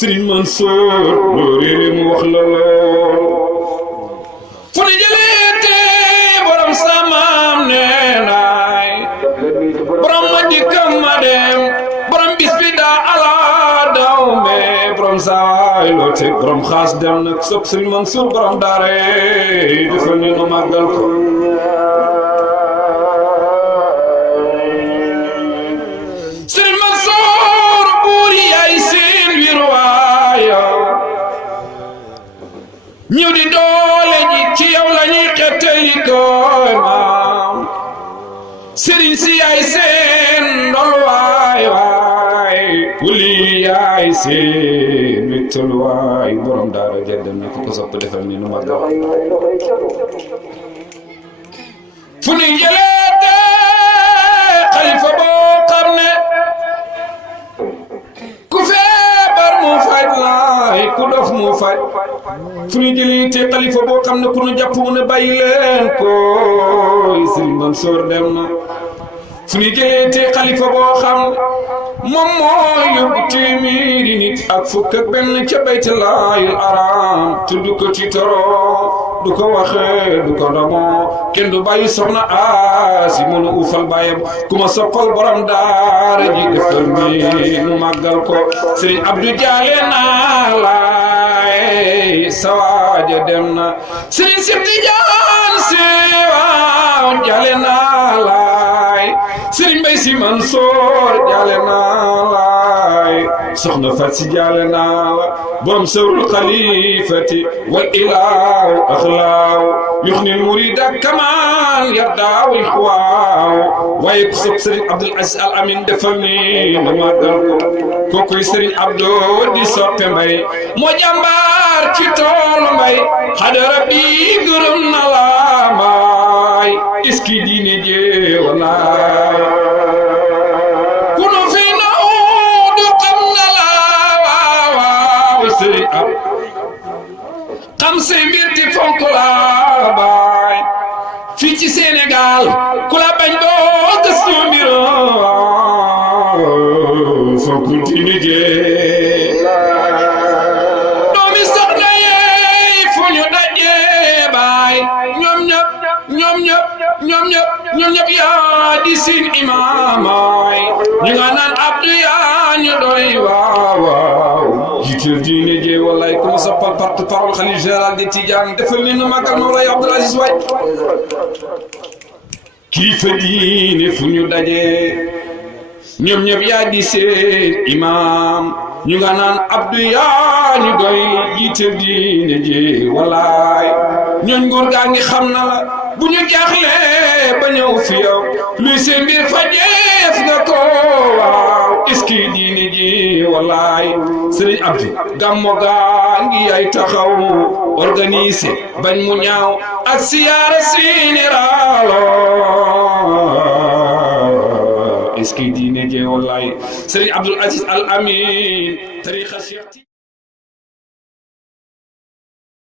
Serigne Mansour loo réere mu wax la lool fu ñu jëlee te borom samaam nee naay borom ma dikkam ma dem borom bis bi daa ala daw me borom saay loo teg borom xaas dem nag sopp Serigne Mansour borom daare defal ñu nu màggal ko Serigne Mansour buur yaay seen wirwaaya ñëw di doole ji ci yow la ñuy xettali ko maam Serigne si yaay seen ndol waay waay wuli yaay seen wittal waay borom daara jaddam ne ko sopp defal ni nu màggal fu ñu jëlee xalifa boo xam ne ku feebar mu faj laay ku dof mu faj fu ñu jëlee te xalifa boo xam ne ku ñu jàpp mu ne bàyyi leen ko Serigne Mansour dem na fu ñu jëlee te xalifa boo xam moom moo yóbbu téeméeri nit ak fukk ak benn ca baytullaahil araam te du ko tiitaroo du ko waxee du ko ndamoo kenn du bàyyi soxna Asi mën a uufal bàyyam ku ma soppal borom daara ji defal mi mu màggal ko Serigne Abdou jaale naa laay sawaaja dem na Serigne Sibti Jaan si waaw jaale naa laay Serigne Mbay Si Mansour jaale naa laay soxna Fat Si jaale naa la borom sawrul xalifati wal ilaaw axlaaw yuxni murida kamal yardaaw ixwaaw waaye ku sopp Serigne Abdoul Aziz Al Amin defal ni na màggal ko koy Serigne Abdou di soppe mbay moo jàmbaar ci toolu mbay xadara bi gërëm na la mbaay iski diine jeewanaay ku nu fi naw du xam na la waaw Serigne ab xam say mbir ti fonk la baay fii ci Sénégal ku la bañ doo gëstu mbiro fonk diine jee doomi soxna yeey fu ñu dajee baay ñoom ñëpp yaa di siin imaamaay ñu nga naan Abdou yaa ñu doy waaw jiital diine jee wallaay ku ma soppal porte-parole xalif général de Tidiane defal ni nu màggal Mawlaay Abdoul Aziz waay kilifa diine fu ñu dajee ñoom ñëpp yaa di seen imaam ñu nga naan Abdou yaa ñu doy jiital diine jee wallaay ñooñ nguur gaa ngi xam na la bu ñu jaaxlee ba ñëw fi yow luy seen mbir fajeef nga ko waaw iski diine ji wallaay Serigne Abdou gàmmo gaa ngi ay taxaw organisé bañ mu ñaaw ak siyaara sénéraalo iski diine ji wallaay Serigne Abdoul Aziz Al Amin tariqa Cheikh